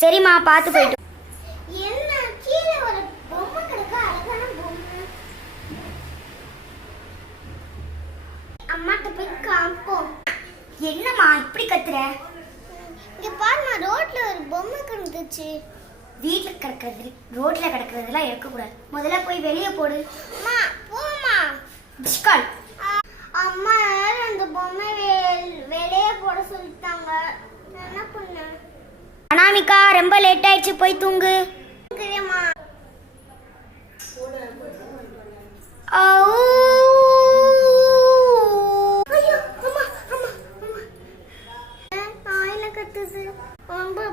சரிம்மா, பார்த்து போயிட்டு. என்ன கீழே ஒரு பொம்மை கிடக்கு, அழகான பொம்மை. அம்மாட்ட போய் காப்போம். என்னம்மா இப்படி கத்துற? இங்க பாருமா, ரோட்ல ஒரு பொம்மை கிடந்துச்சு. வீட்டில் கிடக்கிறது ரோட்ல கிடக்கிறதுலாம் இருக்கக்கூடாது. முதல்ல போய் வெளியே போடு. அம்மா போமா. டிஸ்கால். அம்மா யார் அந்த பொம்மை வெளியே போட சொல்லிட்டாங்க. என்ன பண்ண? அனாமிகா, ரொம்ப லேட் ஆயிடுச்சு, போய் தூங்கு. தெரியுமா? ஐயோ, அம்மா அம்மா அம்மா. நாயில கத்துது. ரொம்ப